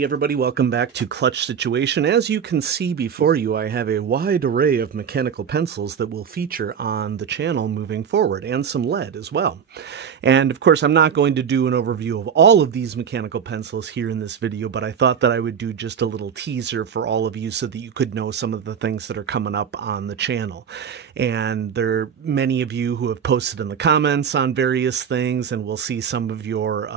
Hey everybody, welcome back to Clutch Situation. As you can see before you, I have a wide array of mechanical pencils that will feature on the channel moving forward, and some lead as well. And of course, I'm not going to do an overview of all of these mechanical pencils here in this video, but I thought that I would do just a little teaser for all of you so that you could know some of the things that are coming up on the channel. And there are many of you who have posted in the comments on various things, and we'll see some of your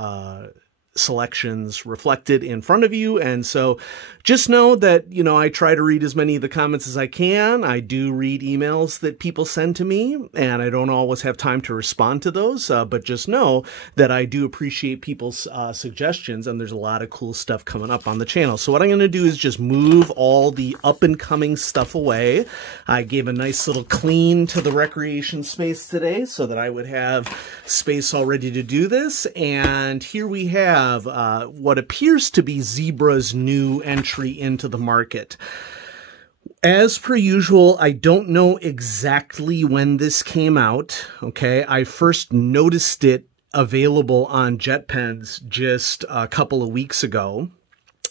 selections reflected in front of you. And so just know that, I try to read as many of the comments as I can. I do read emails that people send to me, and I don't always have time to respond to those, but just know that I do appreciate people's suggestions, and there's a lot of cool stuff coming up on the channel. So what I'm going to do is just move all the up-and-coming stuff away. I gave a nice little clean to the recreation space today so that I would have space all ready to do this. And here we have what appears to be Zebra's new entry into the market. As per usual, I don't know exactly when this came out, okay? I first noticed it available on JetPens just a couple of weeks ago.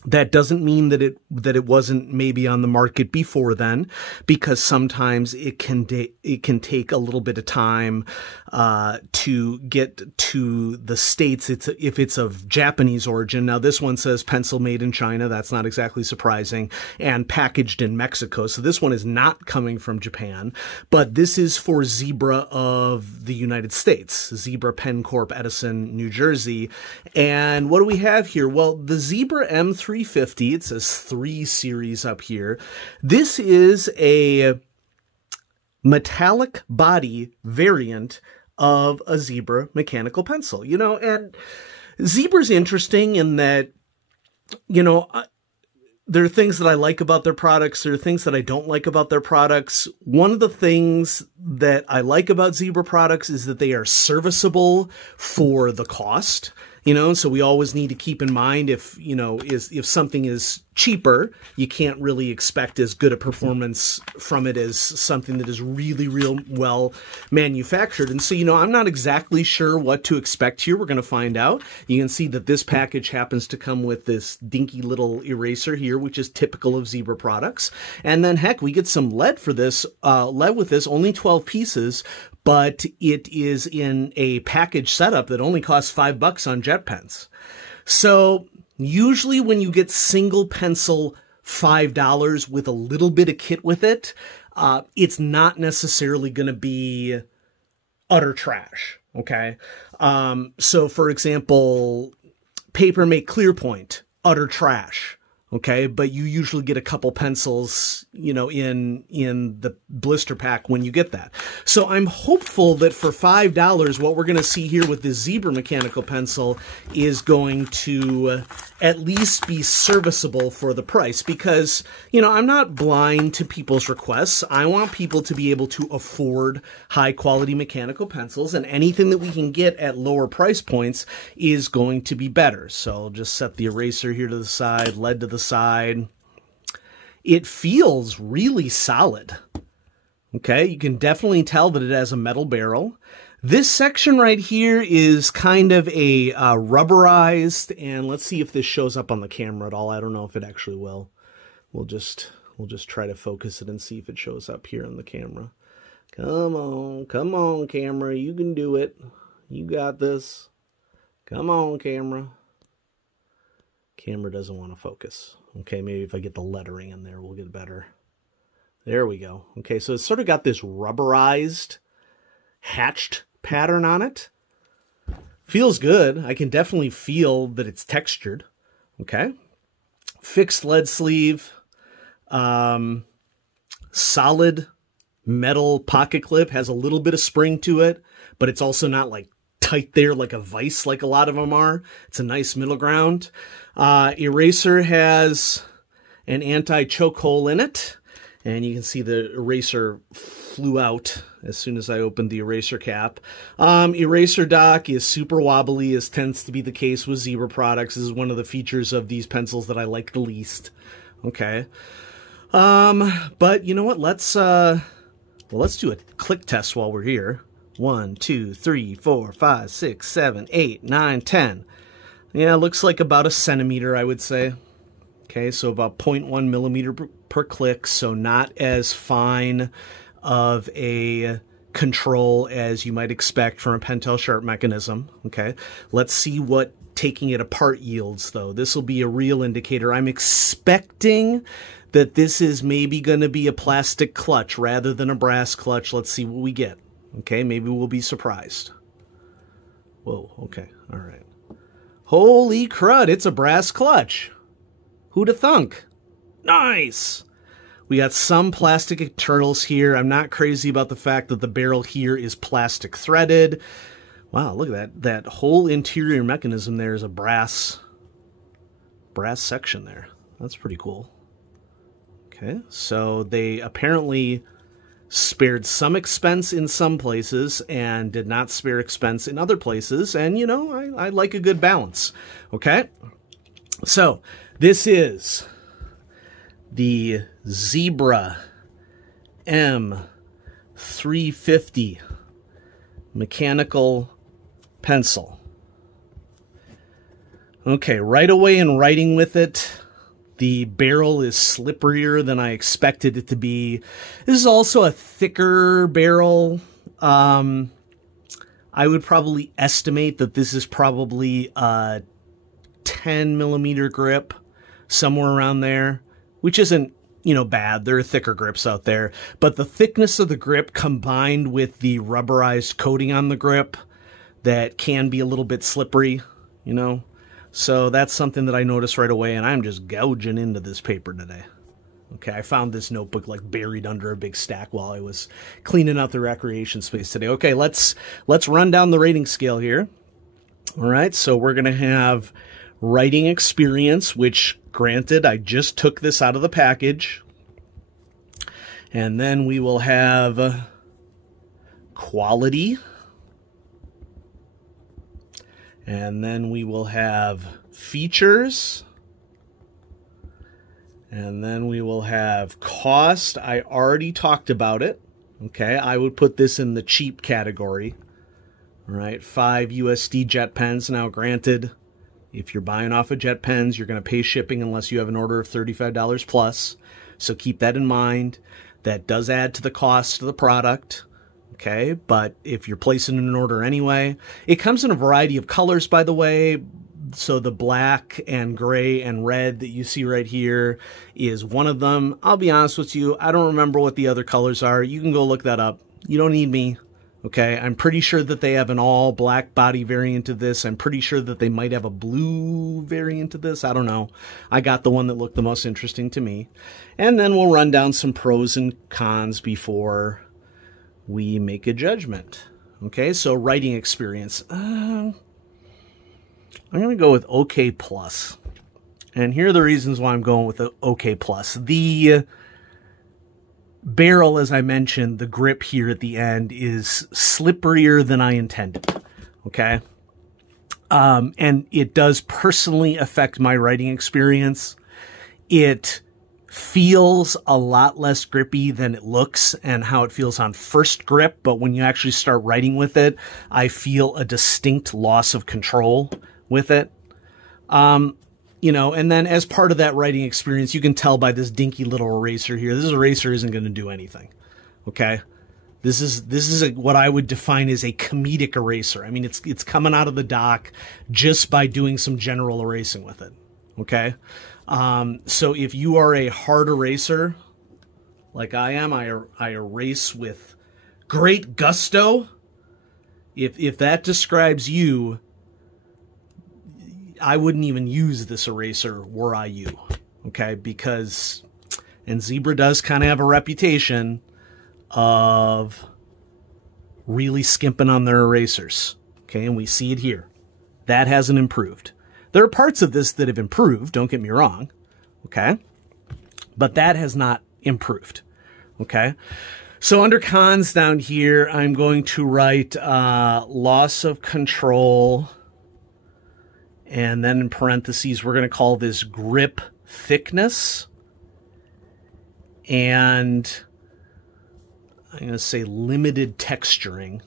That doesn't mean that it wasn't maybe on the market before then, because sometimes it can take a little bit of time to get to the States. If it's of Japanese origin. Now this one says pencil made in China. That's not exactly surprising, and packaged in Mexico. So this one is not coming from Japan, but this is for Zebra of the United States, Zebra Pen Corp, Edison, New Jersey. And what do we have here? Well, the Zebra M350, it says 3 series up here. This is a metallic body variant of a Zebra mechanical pencil, and Zebra's interesting in that, there are things that I like about their products. There are things that I don't like about their products. One of the things that I like about Zebra products is that they are serviceable for the cost. So we always need to keep in mind if something is cheaper, you can't really expect as good a performance from it as something that is really, real well manufactured. And so, I'm not exactly sure what to expect here. We're going to find out. You can see that this package happens to come with this dinky little eraser here, which is typical of Zebra products. And then, heck, we get some lead for this, lead with this, only 12 pieces, but it is in a package setup that only costs $5 on JetPens. So usually when you get single pencil $5 with a little bit of kit with it, it's not necessarily going to be utter trash, okay? So for example, Paper Mate Clearpoint, utter trash. Okay, but you usually get a couple pencils, in the blister pack when you get that. So I'm hopeful that for $5, what we're going to see here with this Zebra mechanical pencil is going to at least be serviceable for the price, because, I'm not blind to people's requests. I want people to be able to afford high quality mechanical pencils, and anything that we can get at lower price points is going to be better. So I'll just set the eraser here to the side, lead to the side. It feels really solid. Okay, you can definitely tell that it has a metal barrel. This section right here is kind of a rubberized, and let's see if this shows up on the camera at all. I don't know if it actually will. We'll just try to focus it and see if it shows up here on the camera. Come on, camera, you can do it. You got this. Come on, camera. Camera doesn't want to focus. Okay, maybe if I get the lettering in there, we'll get better. There we go. Okay, so it's sort of got this rubberized, hatched pattern on it. Feels good. I can definitely feel that it's textured. Okay. Fixed lead sleeve. Solid metal pocket clip. Has a little bit of spring to it, but it's also not like tight there like a vise like a lot of them are. It's a nice middle ground. Eraser has an anti-choke hole in it, and you can see the eraser flew out as soon as I opened the eraser cap. Eraser dock is super wobbly, as tends to be the case with Zebra products. This is one of the features of these pencils that I like the least. Okay. But you know what? Let's do a click test while we're here. 1, 2, 3, 4, 5, 6, 7, 8, 9, 10. Yeah, looks like about a centimeter, I would say. Okay, so about 0.1 millimeter per click, so not as fine of a control as you might expect from a Pentel sharp mechanism. Okay, let's see what taking it apart yields, though. This will be a real indicator. I'm expecting that this is maybe going to be a plastic clutch rather than a brass clutch. Let's see what we get. Okay, maybe we'll be surprised. Whoa, okay, all right. Holy crud, it's a brass clutch. Who'da thunk? Nice! We got some plastic internals here. I'm not crazy about the fact that the barrel here is plastic threaded. Wow, look at that. That whole interior mechanism there is a brass section there. That's pretty cool. Okay, so they apparently spared some expense in some places and did not spare expense in other places. And, you know, I like a good balance. Okay, so this is the Zebra M350 mechanical pencil. Okay, right away in writing with it, the barrel is slipperier than I expected it to be. This is also a thicker barrel. I would probably estimate that this is probably a 10 millimeter grip, somewhere around there, which isn't, you know, bad. There are thicker grips out there, but the thickness of the grip combined with the rubberized coating on the grip that can be a little bit slippery, you know. So that's something that I noticed right away, and I'm just gouging into this paper today. Okay, I found this notebook like buried under a big stack while I was cleaning out the recreation space today. Okay, let's run down the rating scale here. All right, so we're going to have writing experience, which granted, I just took this out of the package. And then we will have quality. And then we will have features. And then we will have cost. I already talked about it. Okay, I would put this in the cheap category. All right, 5 USD jet pens. Now, granted, if you're buying off of jet pens, you're going to pay shipping unless you have an order of $35 plus. So keep that in mind. That does add to the cost of the product. Okay, but if you're placing an order anyway, it comes in a variety of colors, by the way. So the black and gray and red that you see right here is one of them. I'll be honest with you, I don't remember what the other colors are. You can go look that up. You don't need me. Okay, I'm pretty sure that they have an all black body variant of this. I'm pretty sure that they might have a blue variant of this. I don't know. I got the one that looked the most interesting to me. And then we'll run down some pros and cons before we make a judgment. Okay, so writing experience. I'm going to go with OK+. And here are the reasons why I'm going with the OK+. The barrel, as I mentioned, the grip here at the end is slipperier than I intended. Okay? And it does personally affect my writing experience. It feels a lot less grippy than it looks and how it feels on first grip, but when you actually start writing with it, I feel a distinct loss of control with it. You know, and then as part of that writing experience, you can tell by this dinky little eraser here, this eraser isn't going to do anything. Okay? This is what I would define as a comedic eraser. I mean, it's coming out of the dock just by doing some general erasing with it. Okay? So if you are a hard eraser, like I am, I erase with great gusto. If that describes you, I wouldn't even use this eraser were I you. Okay? Because, and Zebra does kind of have a reputation of really skimping on their erasers. Okay? And we see it here. That hasn't improved. There are parts of this that have improved, don't get me wrong, okay? But that has not improved, okay? So under cons down here, I'm going to write loss of control, and then in parentheses, we're going to call this grip thickness, and I'm going to say limited texturing,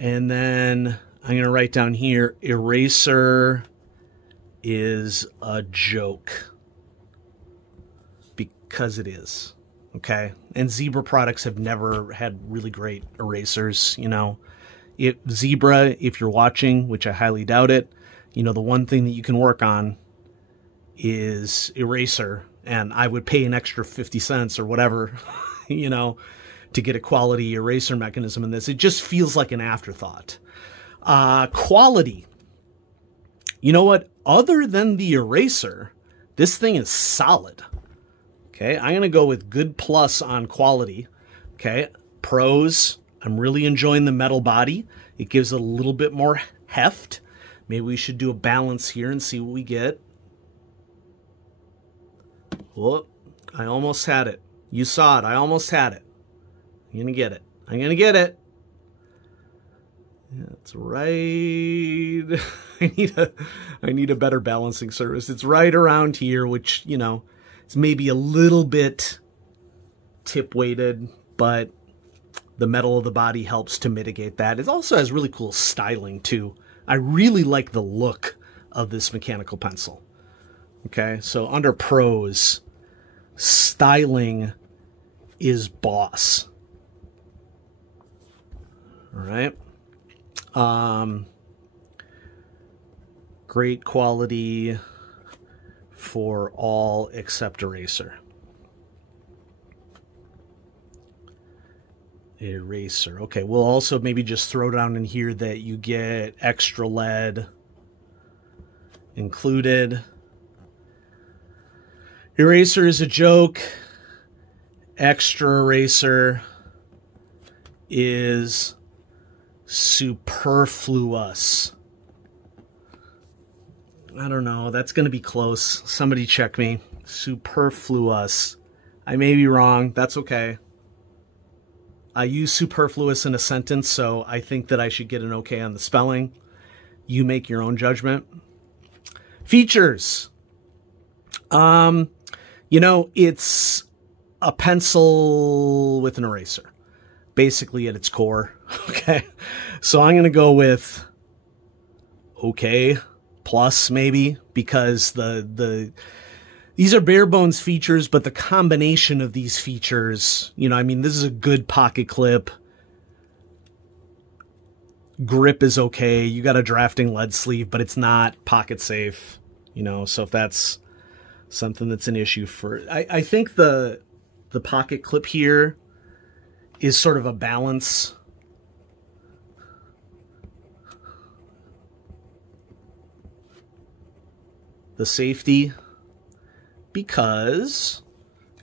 and then I'm going to write down here eraser is a joke. Because it is. Okay? And Zebra products have never had really great erasers, you know. Zebra, if you're watching, which I highly doubt it, you know, the one thing that you can work on is eraser. And I would pay an extra 50 cents or whatever, you know, to get a quality eraser mechanism in this. It just feels like an afterthought. Quality. You know what? Other than the eraser, this thing is solid. Okay, I'm going to go with good plus on quality. Okay, pros, I'm really enjoying the metal body. It gives it a little bit more heft. Maybe we should do a balance here and see what we get. Whoop, I almost had it. You saw it, I almost had it. I'm going to get it. I'm going to get it. That's right. I need a better balancing surface. It's right around here, which, you know, it's maybe a little bit tip weighted, but the metal of the body helps to mitigate that. It also has really cool styling too. I really like the look of this mechanical pencil. Okay, so under pros, styling is boss. All right. Great quality for all except eraser. Eraser. Okay, we'll also maybe just throw down in here that you get extra lead included. Eraser is a joke. Extra eraser is superfluous. I don't know. That's going to be close. Somebody check me. Superfluous. I may be wrong. That's okay. I use superfluous in a sentence, so I think that I should get an okay on the spelling. You make your own judgment. Features. You know, it's a pencil with an eraser, basically at its core. Okay. So I'm going to go with okay plus maybe, because these are bare bones features, but the combination of these features, you know, I mean, this is a good pocket clip. Grip is okay. You got a drafting lead sleeve, but it's not pocket safe, you know, so if that's something that's an issue for, I think the pocket clip here is sort of a balance. The safety, because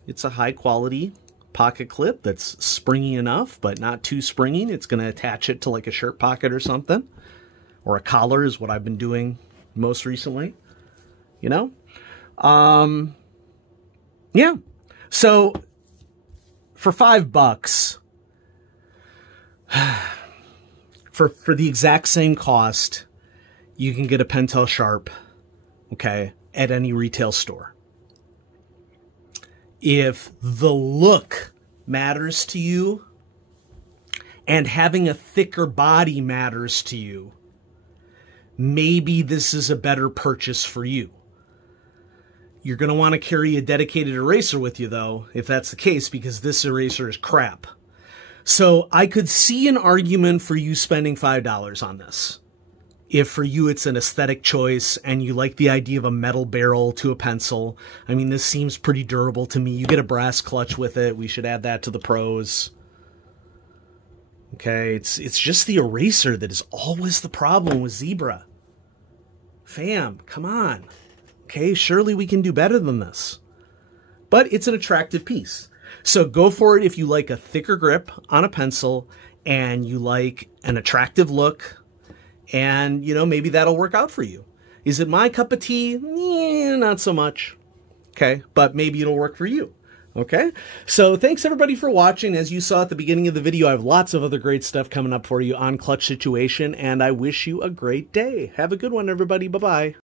it's a high quality pocket clip that's springy enough, but not too springy. It's going to attach it to like a shirt pocket or something, or a collar is what I've been doing most recently, you know? Yeah. So for $5, for the exact same cost, you can get a Pentel Sharp, okay, at any retail store. If the look matters to you and having a thicker body matters to you, maybe this is a better purchase for you. You're going to want to carry a dedicated eraser with you, though, if that's the case, because this eraser is crap. So I could see an argument for you spending $5 on this. If for you it's an aesthetic choice and you like the idea of a metal barrel to a pencil. I mean, this seems pretty durable to me. You get a brass clutch with it. We should add that to the pros. Okay, it's just the eraser that is always the problem with Zebra. Fam, come on. Okay, surely we can do better than this. But it's an attractive piece. So go for it if you like a thicker grip on a pencil and you like an attractive look. And, you know, maybe that'll work out for you. Is it my cup of tea? Not so much. Okay, but maybe it'll work for you. Okay, so thanks everybody for watching. As you saw at the beginning of the video, I have lots of other great stuff coming up for you on Clutch Situation, and I wish you a great day. Have a good one, everybody. Bye-bye.